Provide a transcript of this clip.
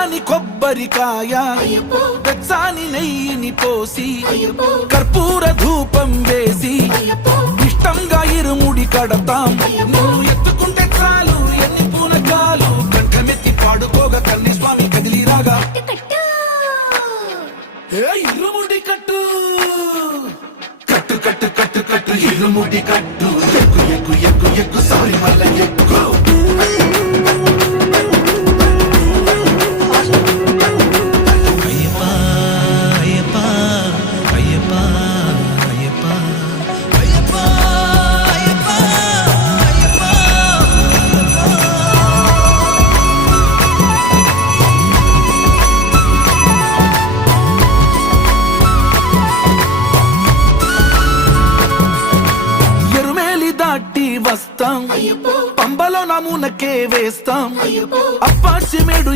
కమ్మని కొబ్బరికాయ వెచ్చాని నెయ్యిని పోసి కర్పూర ధూపం వేసి ఇష్టంగా ఇరుముడి కడతాం. నువ్వు ఎత్తుకుంటే చాలు ఎన్ని పూనకాలు కంఠమెత్తి పాడుకోగా కన్ని స్వామి కదిలిరాగా ఇరుముడి కట్టు కట్టు కట్టు కట్టు కట్టు ఇరుముడి కట్టు ఎక్కు ఎక్కు ఎక్కు ఎక్కు సారి మల్ల ఎక్కు వస్తాం పంబలో నమూనకే వేస్తాం అప్పాచి మేడు